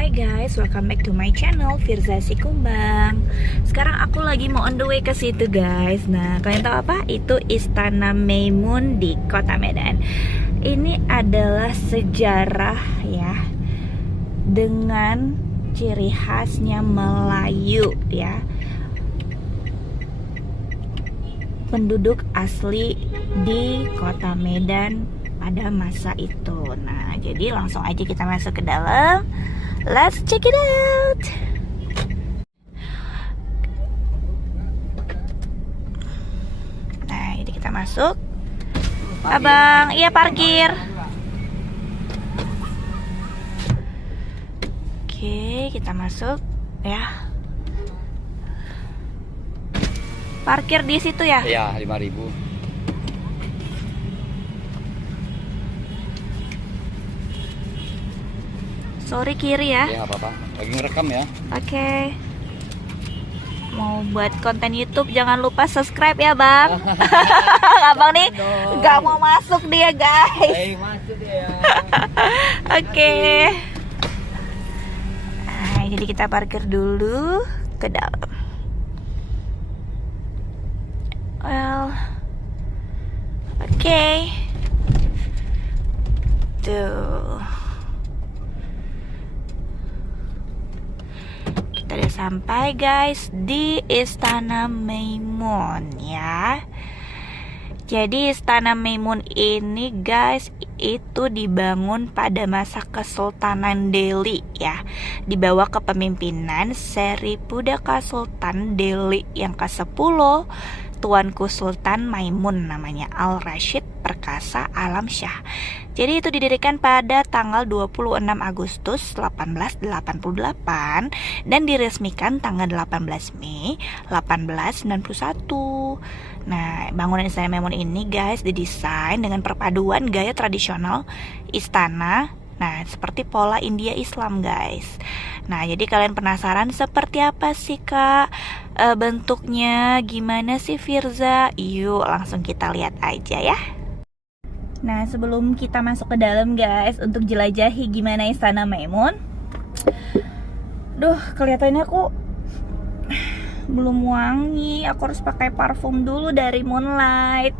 Hai guys, welcome back to my channel Firza Sikumbang. Sekarang aku lagi mau on the way ke situ guys. Nah, kalian tahu apa? Itu Istana Maimun di Kota Medan. Ini adalah sejarah ya, dengan ciri khasnya Melayu ya. Penduduk asli di Kota Medan pada masa itu. Nah, jadi langsung aja kita masuk ke dalam. Let's check it out. Nah, ini kita masuk. Abang, iya parkir. Oke, kita masuk ya. Parkir di situ ya? Iya, 5.000. Sorry kiri ya. Iya, apa-apa. Lagi ngerekam ya. Oke. Mau buat konten YouTube jangan lupa subscribe ya, Bang. Abang nih nggak mau masuk dia, guys. Masuk dia. Oke. Nah, jadi kita parkir dulu ke dalam. Well, oke. Tuh. Kita udah sampai guys di Istana Maimun ya. Jadi Istana Maimun ini guys itu dibangun pada masa Kesultanan Delhi ya, di bawah kepemimpinan Seripudaka Sultan Delhi yang ke-10, Tuanku Sultan Maimun namanya Al-Rashid Perkasa Alam Shah. Jadi itu didirikan pada tanggal 26 Agustus 1888 dan diresmikan tanggal 18 Mei 1891. Nah, bangunan Istana Maimun ini guys didesain dengan perpaduan gaya tradisional istana. Nah, seperti pola India Islam guys. Nah, jadi kalian penasaran seperti apa sih Kak bentuknya? Gimana sih Firza? Yuk langsung kita lihat aja ya. Nah, sebelum kita masuk ke dalam guys, untuk jelajahi gimana Istana Maimun. Duh, kelihatannya aku belum wangi. Aku harus pakai parfum dulu dari Moonlight.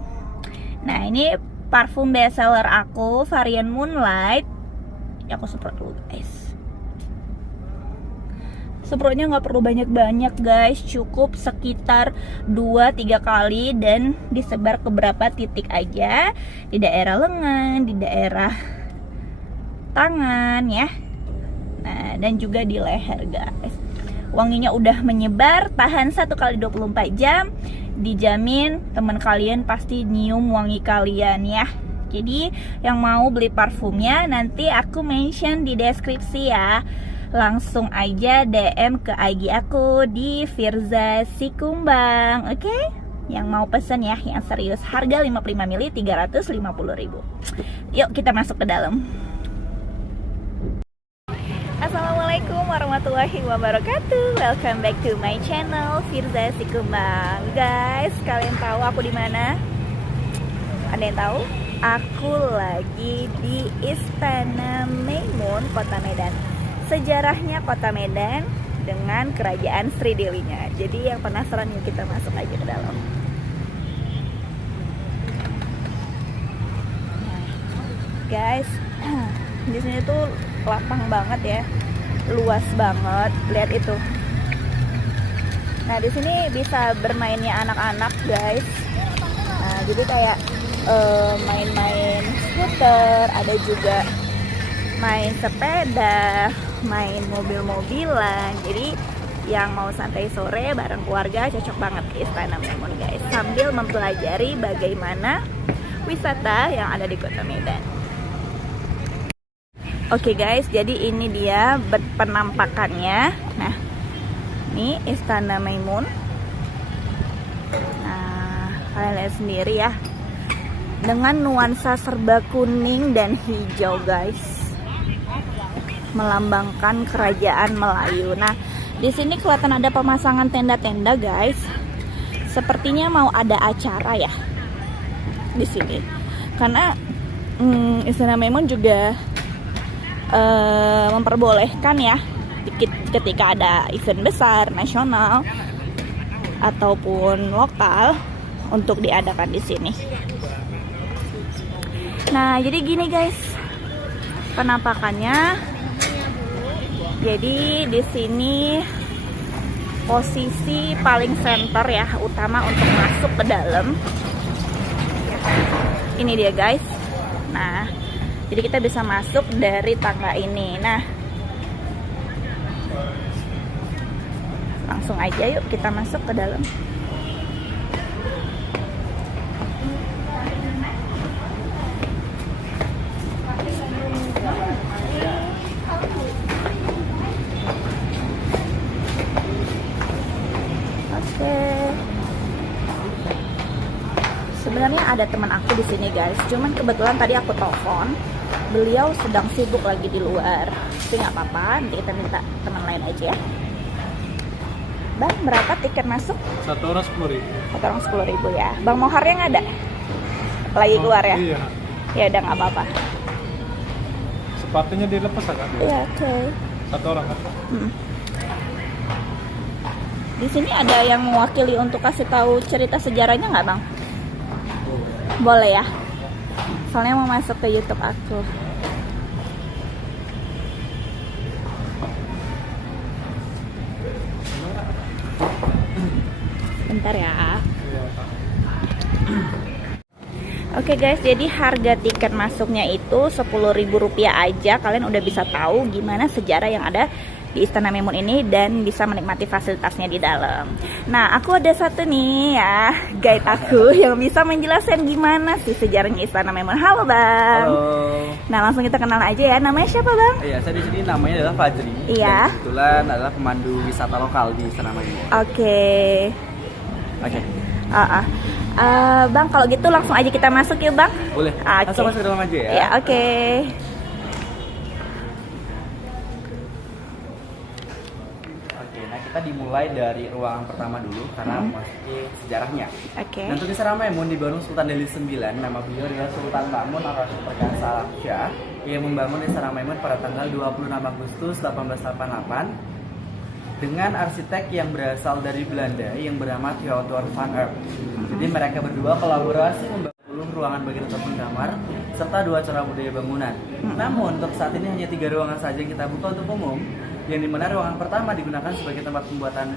Nah, ini parfum bestseller aku, varian Moonlight. Aku semprot dulu guys. Semprotnya nggak perlu banyak-banyak guys, cukup sekitar 2-3 kali dan disebar ke beberapa titik aja, di daerah lengan, di daerah tangan ya. Nah, dan juga di leher guys. Wanginya udah menyebar, tahan 1 kali 24 jam. Dijamin teman kalian pasti nyium wangi kalian ya. Jadi yang mau beli parfumnya nanti aku mention di deskripsi ya. Langsung aja DM ke IG aku di Firza Sikumbang. Oke? Yang mau pesen ya, yang serius. Harga 55 ml 350.000. Yuk kita masuk ke dalam. Assalamualaikum warahmatullahi wabarakatuh. Welcome back to my channel Firza Sikumbang. Guys, kalian tahu aku di mana? Ada yang tahu? Aku lagi di Istana Maimun, Kota Medan. Sejarahnya Kota Medan dengan Kerajaan Sri Delinya. Jadi yang penasaran yuk kita masuk aja ke dalam. Nah, guys, di sini tuh lapang banget ya, luas banget. Lihat itu. Nah, di sini bisa bermainnya anak-anak guys. Nah, jadi kayak main-main skuter, ada juga main sepeda, main mobil-mobilan. Jadi yang mau santai sore bareng keluarga cocok banget ke Istana Maimun guys, sambil mempelajari bagaimana wisata yang ada di Kota Medan. Oke guys, jadi ini dia penampakannya. Nah, ini Istana Maimun. Nah, kalian lihat sendiri ya, dengan nuansa serba kuning dan hijau guys, melambangkan kerajaan Melayu. Nah, di sini kelihatan ada pemasangan tenda-tenda guys. Sepertinya mau ada acara ya di sini. Karena Istana Maimun juga memperbolehkan ya ketika ada event besar nasional ataupun lokal untuk diadakan di sini. Nah, jadi gini guys, penampakannya. Jadi di sini posisi paling center ya, utama untuk masuk ke dalam. Ini dia guys. Nah, jadi kita bisa masuk dari tangga ini. Nah, langsung aja yuk kita masuk ke dalam. Oke. Sebenarnya ada teman aku di sini guys, cuman kebetulan tadi aku telepon, beliau sedang sibuk lagi di luar. Tapi nggak apa-apa, nanti kita minta teman lain aja ya. Bang, berapa tiket masuk? Satu orang 10.000. Satu orang 10.000 ya. Bang Moharnya nggak ada? Lagi keluar ya? Iya. Ya udah nggak apa-apa. Sepatunya dilepas agak. Iya, oke. Satu orang kan? Di sini ada yang mewakili untuk kasih tahu cerita sejarahnya nggak bang? Boleh ya. Soalnya mau masuk ke YouTube aku. Bentar ya. Oke guys, jadi harga tiket masuknya itu Rp10.000 aja. Kalian udah bisa tahu gimana sejarah yang ada di Istana Maimun ini dan bisa menikmati fasilitasnya di dalam. Nah, aku ada satu nih ya, guide aku yang bisa menjelaskan gimana sih sejarahnya Istana Maimun. Halo bang. Halo. Nah, langsung kita kenal aja ya. Namanya siapa bang? Iya, saya di sini namanya adalah Fajri. Iya. Dan kebetulan adalah pemandu wisata lokal di Istana Maimun. Oke. Oke. Bang, kalau gitu langsung aja kita masuk ya bang. Boleh. Oke. Langsung masuk ke dalam aja ya. Ya, oke. Oke, nah kita dimulai dari ruangan pertama dulu karena memasuki sejarahnya. Oke. Dan untuk Istana Maimun dibangun Sultan Delhi IX, nama beliau adalah Sultan Ma'mun ar-Rasyid Perkasa Shah yang membangun Istana Maimun pada tanggal 26 Agustus 1888 dengan arsitek yang berasal dari Belanda yang bernama Theodor van Erp. Jadi mereka berdua kolaborasi membangun ruangan bagian ataupun kamar serta 2 cara budaya bangunan. Namun untuk saat ini hanya 3 ruangan saja yang kita buka untuk umum, yang dimana ruangan pertama digunakan sebagai tempat pembuatan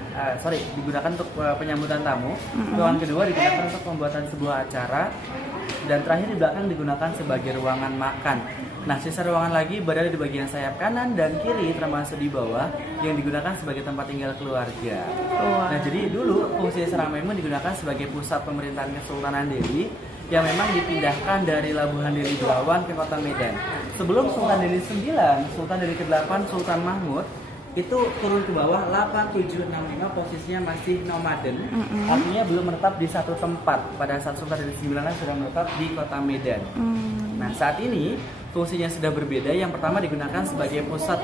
digunakan untuk penyambutan tamu, ruangan kedua digunakan untuk pembuatan sebuah acara, dan terakhir di belakang digunakan sebagai ruangan makan. Nah, sisa ruangan lagi berada di bagian sayap kanan dan kiri termasuk di bawah yang digunakan sebagai tempat tinggal keluarga. Nah, jadi dulu fungsi Istana Maimun digunakan sebagai pusat pemerintahan Kesultanan Delhi yang memang dipindahkan dari Labuhan Deli Belawan ke kota Medan. Sebelum Sultan Delhi IX, Sultan Delhi ke-8, Sultan Mahmud itu turun ke bawah 8765, posisinya masih nomaden, artinya belum menetap di satu tempat. Pada saat Sultan Delhi IX sudah menetap di kota Medan. Nah, saat ini fungsinya sudah berbeda. Yang pertama digunakan sebagai pusat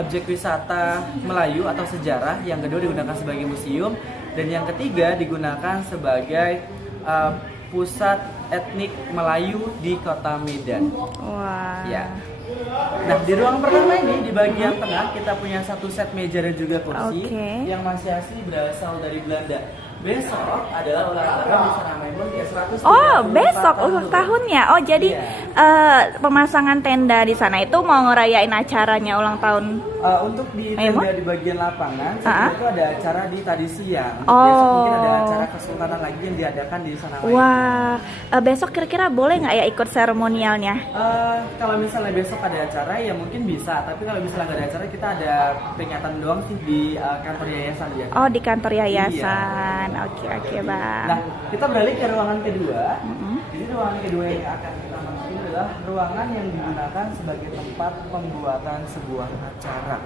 objek wisata Melayu atau sejarah, yang kedua digunakan sebagai museum, dan yang ketiga digunakan sebagai pusat etnik Melayu di kota Medan. Wah. Ya. Nah, di ruangan pertama ini di bagian tengah kita punya satu set meja dan juga kursi yang masih asli berasal dari Belanda. Besok adalah ulang tahun di Istana Maimun ke-134. Oh, besok ulang tahunnya. Oh, jadi pemasangan tenda di sana itu mau ngerayain acaranya ulang tahun. Untuk di tenda di bagian lapangan, sebelum itu ada acara di tadi siang. Oh. Besok mungkin ada acara kesultanan lagi yang diadakan di Istana Maimun. Wah, besok kira-kira boleh nggak ya ikut seremonialnya? Kalau misalnya besok ada acara ya mungkin bisa, tapi kalau misalnya nggak ada acara kita ada peringatan doang sih di kantor yayasan ya. Oh, di kantor yayasan. Oke, bang. Nah, kita beralih ke ruangan kedua. Jadi ruangan kedua yang akan kita masuki adalah ruangan yang digunakan sebagai tempat pembuatan sebuah acara.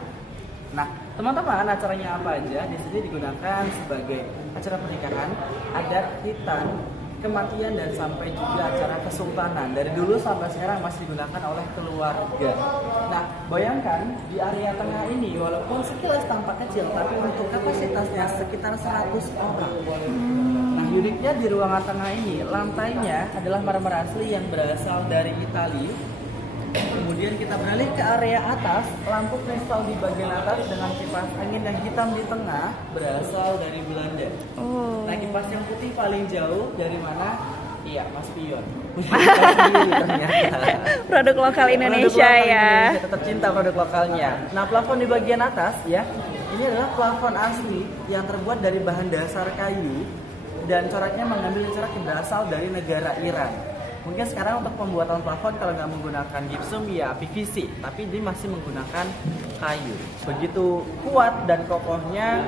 Nah, teman-teman, acaranya apa aja? Di sini digunakan sebagai acara pernikahan, adat hitan, kematian, dan sampai juga acara kesultanan. Dari dulu sampai sekarang masih digunakan oleh keluarga. Nah, bayangkan di area tengah ini walaupun sekilas tampak kecil, tapi untuk kapasitasnya sekitar 100 orang. Nah, uniknya di ruangan tengah ini lantainya adalah marmer asli yang berasal dari Italia Kemudian kita beralih ke area atas, lampu kristal di bagian atas dengan kipas angin yang hitam di tengah berasal dari Belanda. Oh. Nah, kipas yang putih paling jauh dari mana? Iya, Mas Pion. Punya kipas sendiri ternyata. Produk lokal Indonesia Produk lokal ya. Indonesia, tetap cinta produk lokalnya. Nah, plafon di bagian atas ya, ini adalah plafon asli yang terbuat dari bahan dasar kayu dan coraknya mengambil corak yang berasal dari negara Iran. Mungkin sekarang untuk pembuatan plafon kalau nggak menggunakan gypsum ya PVC, tapi dia masih menggunakan kayu. Begitu kuat dan kokohnya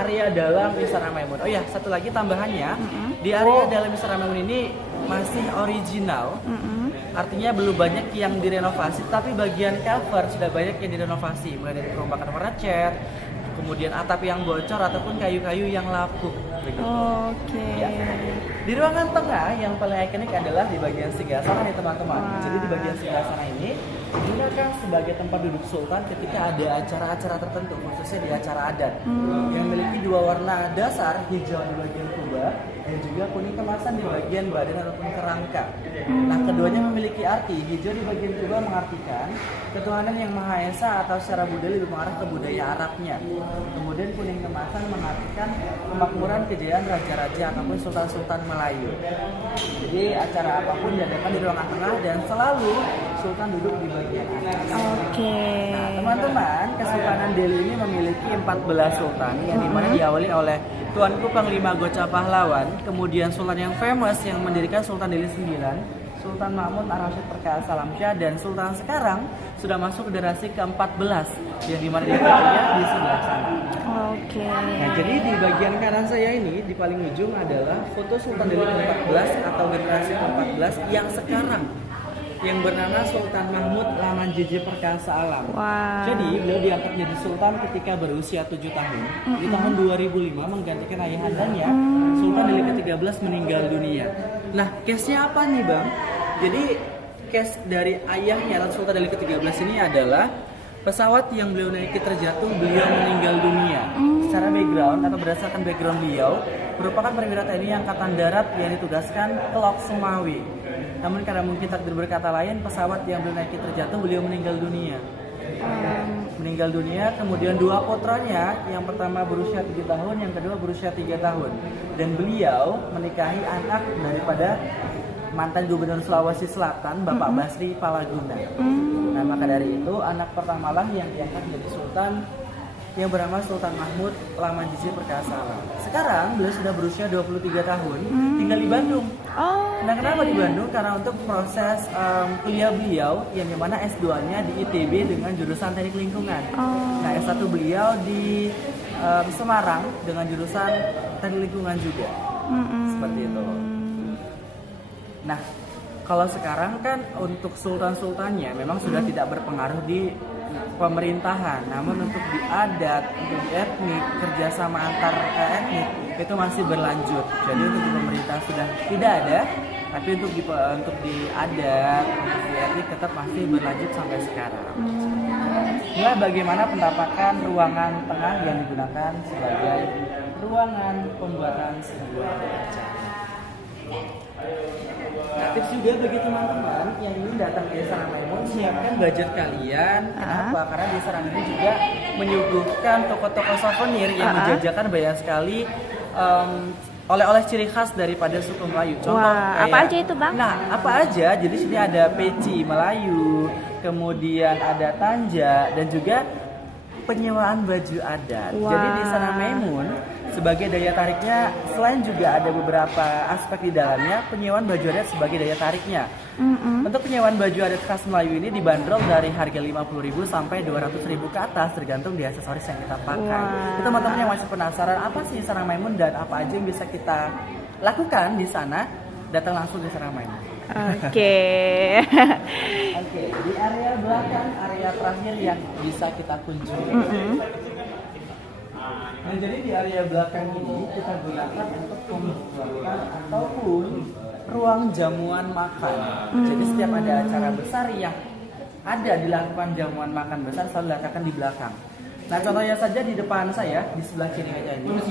area dalam Istana Maimun. Oh ya, satu lagi tambahannya, di area dalam Istana Maimun ini masih original. Artinya belum banyak yang direnovasi, tapi bagian cover sudah banyak yang direnovasi, mulai dari perombakan warna cat, kemudian atap yang bocor ataupun kayu-kayu yang lapuk. Oke. Ya. Di ruangan tengah yang paling ikonik adalah di bagian singgasana nih teman-teman. Jadi di bagian singgasana ini digunakan sebagai tempat duduk sultan ketika ada acara-acara tertentu, khususnya di acara adat, yang memiliki dua warna dasar, hijau di bagian kubah dan juga kuning kemasan di bagian badan ataupun kerangka. Nah, keduanya memiliki arti. Hijau di bagian kubah mengartikan ketuhanan yang Maha Esa atau secara budaya lebih mengarah ke budaya Arabnya. Kemudian kuning kemasan mengartikan kemakmuran, kejayaan raja-raja ataupun sultan-sultan Melayu. Jadi acara apapun diadakan di ruangan tengah dan selalu sultan duduk di bagian atas. Oke. Nah, teman-teman, Kesultanan Delhi ini memiliki 14 sultan yang dimana diawali oleh Tuanku Panglima Gocha Pahlawan, kemudian sultan yang famous yang mendirikan Sultan Delhi 9, Sultan Mahmud Ar-Rasyid Perkasa Alamsyah, dan sultan sekarang sudah masuk generasi ke-14 yang dimana dia fotonya di sebelah sana. Oke. Nah, jadi di bagian kanan saya ini di paling ujung adalah foto Sultan Delhi ke-14 atau generasi ke-14 yang sekarang, yang bernama Sultan Mahmud Lamanjeje Perkasa Alam. Wow. Jadi beliau diangkat jadi sultan ketika berusia 7 tahun. Di tahun 2005 menggantikan ayahandanya, Sultan Delhi ke-13 meninggal dunia. Nah, case-nya apa nih, Bang? Jadi case dari ayahnya Sultan Delhi ke-13 ini adalah pesawat yang beliau naiki terjatuh, beliau meninggal dunia. Secara background atau berdasarkan background beliau, merupakan perwira TNI Angkatan Darat yang ditugaskan ke Lok Sumawi. Namun karena mungkin takdir berkata lain, pesawat yang beliau naiki terjatuh, beliau meninggal dunia. Meninggal dunia, kemudian dua putranya, yang pertama berusia 7 tahun, yang kedua berusia 3 tahun. Dan beliau menikahi anak daripada mantan Gubernur Sulawesi Selatan, Bapak Basri Palaguna. Nah, maka dari itu anak pertamalah yang diangkat menjadi sultan yang bernama Sultan Mahmud Lamanjeje Perkasa Alam. Sekarang beliau sudah berusia 23 tahun, tinggal di Bandung. Nah, kenapa di Bandung? Karena untuk proses kuliah beliau yang dimana S2-nya di ITB dengan jurusan Teknik Lingkungan. Nah, S1 beliau di Semarang dengan jurusan Teknik Lingkungan juga. Seperti itu. Nah, kalau sekarang kan untuk sultan-sultannya memang sudah tidak berpengaruh di pemerintahan, namun untuk di adat, untuk di etnik, kerjasama antar etnik itu masih berlanjut. Jadi untuk di pemerintah sudah tidak ada, tapi untuk di adat, untuk di etnik tetap masih berlanjut sampai sekarang. Nah, bagaimana penampakan ruangan tengah yang digunakan sebagai ruangan pembuatan sebuah acara. Nah, tips juga bagi teman-teman yang ingin datang ke Istana Maimun, siapkan budget kalian. Kenapa? Karena di Istana Maimun juga menyuguhkan toko-toko souvenir yang menjajakan banyak sekali oleh-oleh ciri khas daripada suku Melayu. Contoh kayak, apa aja itu, Bang? Nah, apa aja? Jadi sini ada peci Melayu, kemudian ada tanja dan juga penyewaan baju adat. Jadi di Istana Maimun sebagai daya tariknya, selain juga ada beberapa aspek di dalamnya, penyewaan baju adat sebagai daya tariknya. Untuk penyewaan baju adat khas Melayu ini dibanderol dari harga 50.000 sampai 200.000 ke atas, tergantung di aksesoris yang kita pakai. Itu teman-teman yang masih penasaran apa sih Istana Maimun dan apa aja yang bisa kita lakukan di sana, datang langsung di Istana Maimun. Oke. Oke, di area belakang, area terakhir yang bisa kita kunjungi. Nah, jadi di area belakang ini kita gunakan untuk pembuatan ataupun ruang jamuan makan. Jadi setiap ada acara besar yang ada dilakukan jamuan makan besar selalu dilakukan di belakang. Nah, contohnya saja di depan saya, di sebelah kiri aja ini,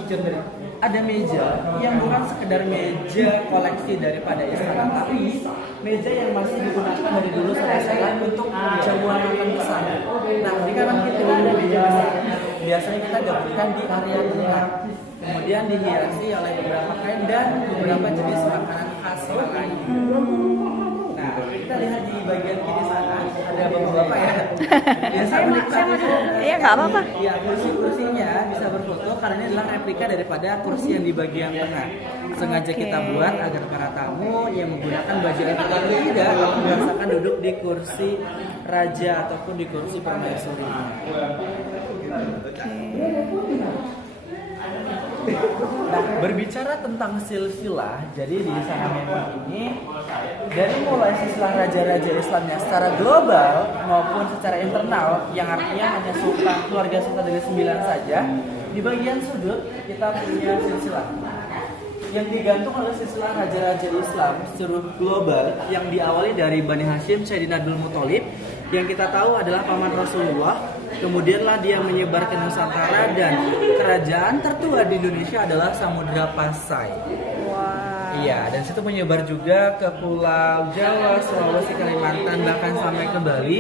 ada meja yang bukan sekedar meja koleksi daripada istana, tapi meja yang masih digunakan dari dulu sampai sekarang untuk jamuan makan besar. Nah, di kanan kita ada meja besar. Biasanya kita gabungkan di area tengah. Kemudian dihiasi oleh beberapa kain dan beberapa jenis makanan khas Malai. Nah, kita lihat di bagian kiri sana ada bapak-bapak ya. Biasa menikmati. Iya, nggak apa-apa. Ya, kursi-kursinya bisa berfoto karena ini adalah replika daripada kursi yang di bagian tengah. Sengaja kita buat agar para tamu yang menggunakan baju yang tertentu tidak merasakan duduk di kursi raja ataupun di kursi permaisuri. Nah, berbicara tentang silsilah, jadi di Istana Maimun ini dari mulai silsilah raja-raja Islamnya secara global maupun secara internal, yang artinya hanya sultan, keluarga Sultan Delhi 9 saja, di bagian sudut kita punya silsilah yang digantung oleh silsilah raja-raja Islam seluruh global yang diawali dari Bani Hashim, Sayyidina Abdul Muthalib yang kita tahu adalah paman Rasulullah. Kemudianlah dia menyebar ke Nusantara dan kerajaan tertua di Indonesia adalah Samudra Pasai. Wow. Iya, dan situ menyebar juga ke Pulau Jawa, Sulawesi, Kalimantan, bahkan sampai ke Bali.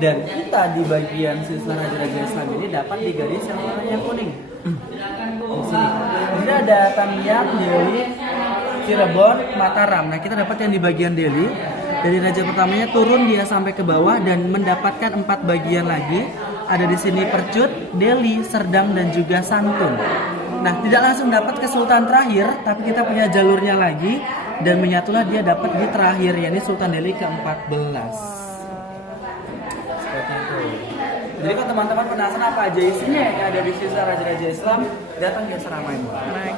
Dan kita di bagian silsilah raja-raja Islam ini dapat di garis yang warnanya kuning. Di sini. Kemudian ada Tamiang, Delhi, Cirebon, Mataram. Nah, kita dapat yang di bagian Delhi. Dari raja pertamanya turun dia sampai ke bawah dan mendapatkan 4 bagian lagi. Ada di sini Percut, Delhi, Serdang, dan juga Santun. Nah, tidak langsung dapat ke Sultan terakhir, tapi kita punya jalurnya lagi dan menyatulah dia dapat di terakhir, yakni Sultan Delhi ke-14. Seperti itu. Jadi kalau teman-teman penasaran apa aja isinya yang ada di sisa raja-raja Islam, datang ke Istana Maimun.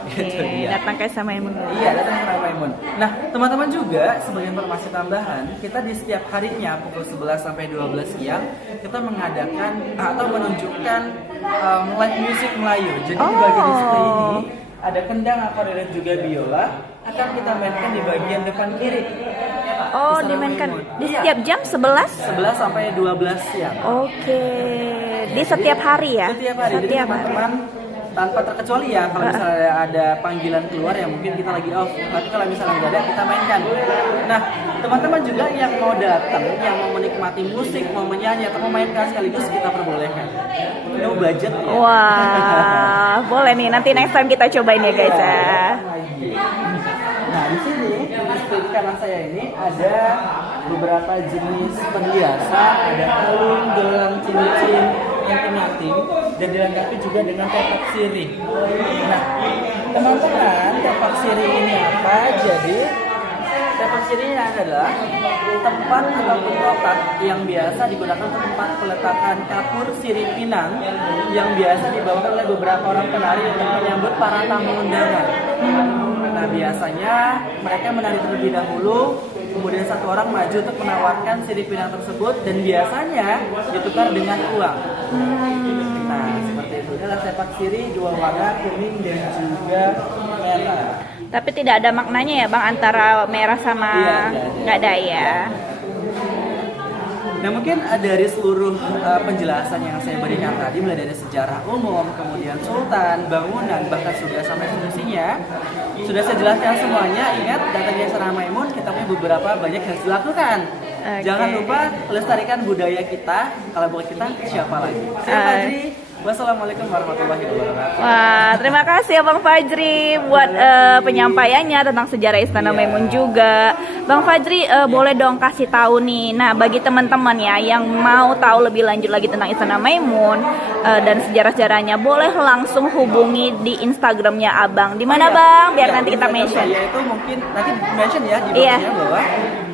Gitu dia. Datang ke Istana Maimun. Iya, datang ke Istana Maimun. Nah, teman-teman juga sebagai informasi tambahan, kita di setiap harinya pukul 11 sampai 12 siang kita mengadakan atau menunjukkan live music Melayu. Jadi di bagian display ini ada kendang, akordeon juga biola akan kita mainkan di bagian depan kiri. Oh, dimainkan di setiap jam 11? 11 sampai 12 siang. Oke. Di setiap hari ya? Setiap hari. Jadi teman-teman tanpa terkecuali ya kalau misalnya ada panggilan keluar yang mungkin kita lagi off, tapi kalau misalnya nggak ada kita mainkan. Nah, teman-teman juga yang mau datang, yang mau menikmati musik, mau menyanyi atau mau mainkan sekaligus kita perbolehkan. No budget ya. Wah, boleh nih, nanti next time kita cobain ya guys ya. Nah, di sini di kanan saya ini ada beberapa jenis perhiasan, ada kalung, gelang, cincin, anting-anting, dan dilengkapi juga dengan tepak sirih. Nah, teman-teman, tepak sirih ini apa? Jadi tepak sirih ini adalah tempat ataupun kotak yang biasa digunakan untuk tempat peletakan kapur sirih pinang yang biasa dibawakan oleh beberapa orang penari untuk menyambut para tamu undangan. Nah, biasanya mereka menari terlebih dahulu, kemudian satu orang maju untuk menawarkan sirih pinang tersebut dan biasanya ditukar dengan uang. Nah, seperti itu. Adalah tepak sirih 2 warna, kuning dan juga merah. Tapi tidak ada maknanya ya Bang antara merah sama nggak ada ya? Nah, mungkin dari seluruh penjelasan yang saya berikan tadi, mulai dari sejarah umum, kemudian sultan, bangunan, bahkan sudah sampai fungsinya, sudah saya jelaskan semuanya. Ingat, datang ke Istana Maimun, kita punya beberapa banyak yang dilakukan. Okay. Jangan lupa lestarikan budaya kita. Kalau bukan kita, siapa lagi? Saya Fajri. Wassalamualaikum warahmatullahi wabarakatuh. Wah, terima kasih ya Bang Fajri buat penyampaiannya tentang sejarah Istana Maimun juga. Bang Fajri boleh dong kasih tahu nih. Nah, bagi teman-teman ya yang mau tahu lebih lanjut lagi tentang Istana Maimun dan sejarah-sejarahnya, boleh langsung hubungi di Instagramnya Abang. Di mana Bang? Biar nanti kita mention. Ya, itu mungkin nanti mention ya di bawahnya bahwa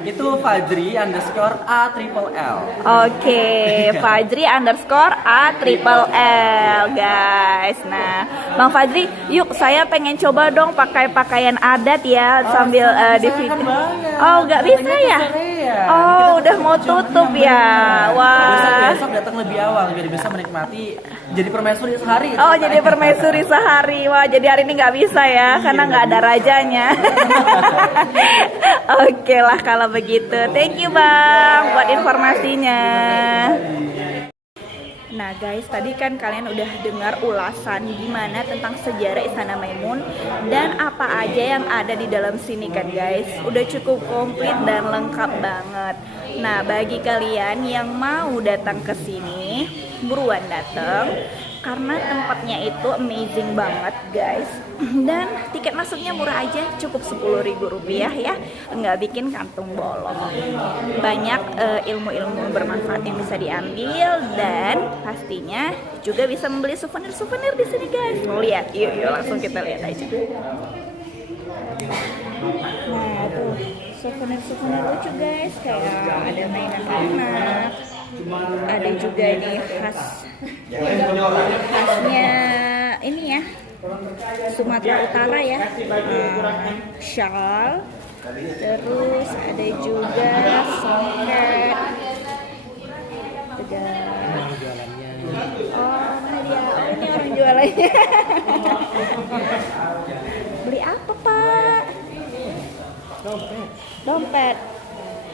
itu Fajri_A_L. Oke, Fajri_A_L guys. Nah, Bang Fajri, yuk saya pengen coba dong pakai pakaian adat ya sambil di video. Oh, nggak bisa ya? Oh, udah mau tutup ya. Wah. Besok datang lebih awal biar bisa menikmati jadi permaisuri sehari. Oh, jadi permaisuri sehari. Wah, jadi hari ini nggak bisa ya karena nggak ada rajanya. Oke lah kalau begitu. Thank you Bang buat informasinya. Nah guys, tadi kan kalian udah dengar ulasan gimana tentang sejarah Istana Maimun dan apa aja yang ada di dalam sini kan guys. Udah cukup komplit dan lengkap banget. Nah, bagi kalian yang mau datang ke sini, buruan datang karena tempatnya itu amazing banget guys. Dan tiket masuknya murah aja, cukup Rp10.000 ya, nggak bikin kantung bolong. Banyak ilmu-ilmu bermanfaat yang bisa diambil dan pastinya juga bisa membeli souvenir-souvenir di sini guys. Mau lihat? Yuk langsung kita lihat aja. Nah tuh souvenir-souvenir lucu guys, kayak ada mainan anak, ada juga nih khasnya ini ya, Sumatera Utara ya, shawl, terus ada juga songket, oh mana dia, oh, ini orang jualannya. Beli apa pak? Dompet.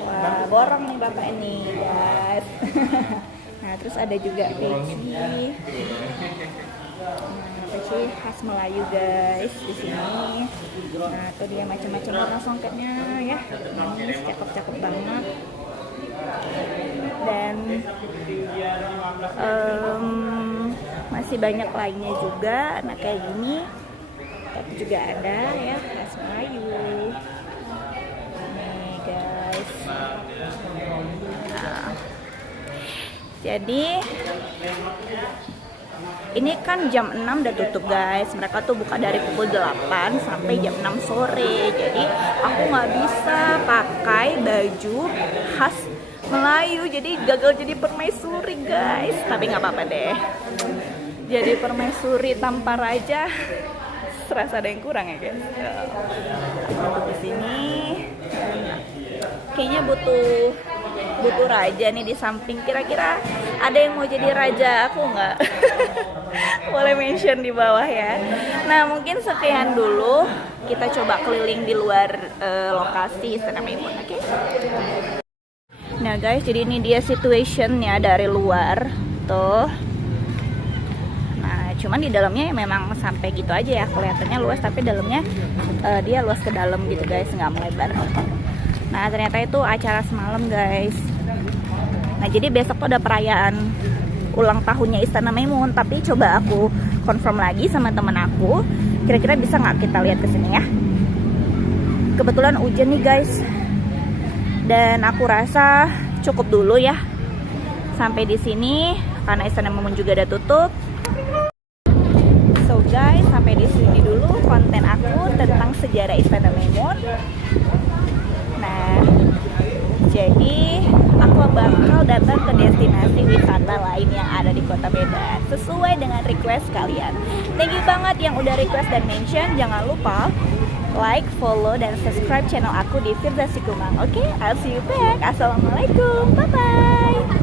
Wah, borong nih bapak ini guys. Nah terus ada juga peci. Peci khas Melayu guys di sini. Nah tuh dia macam-macam warna songketnya ya. Ini cakep-cakep banget. Dan masih banyak lainnya juga. Nah kayak gini tapi juga ada ya khas Melayu. Nih guys. Nah, jadi ini kan jam 6 udah tutup guys. Mereka tuh buka dari pukul 8 sampai jam 6 sore. Jadi aku nggak bisa pakai baju khas Melayu. Jadi gagal jadi permaisuri guys. Tapi nggak apa-apa deh. Jadi permaisuri tanpa raja serasa ada yang kurang ya guys. Aku di sini kayaknya butuh raja nih di samping. Kira-kira ada yang mau jadi raja aku nggak? Boleh mention di bawah ya. Nah mungkin sekian dulu, kita coba keliling di luar lokasi Istana Maimun, oke? Nah guys, jadi ini dia situationnya dari luar tuh. Nah cuman di dalamnya ya memang sampai gitu aja ya, kelihatannya luas tapi dalamnya dia luas ke dalam gitu guys, nggak melebar. Nah ternyata itu acara semalam guys. Nah jadi besok tuh ada perayaan ulang tahunnya Istana Maimun, tapi coba aku confirm lagi sama temen aku, kira-kira bisa nggak kita lihat kesini ya. Kebetulan hujan nih guys, dan aku rasa cukup dulu ya sampai di sini karena Istana Maimun juga udah tutup. So guys, sampai di sini dulu konten aku tentang sejarah Istana Maimun. Nah, jadi aku bakal datang ke destinasi wisata lain yang ada di Kota Medan sesuai dengan request kalian. Thank you banget yang udah request dan mention. Jangan lupa like, follow, dan subscribe channel aku di Firza Sikumang. Oke, I'll see you back. Assalamualaikum, bye bye.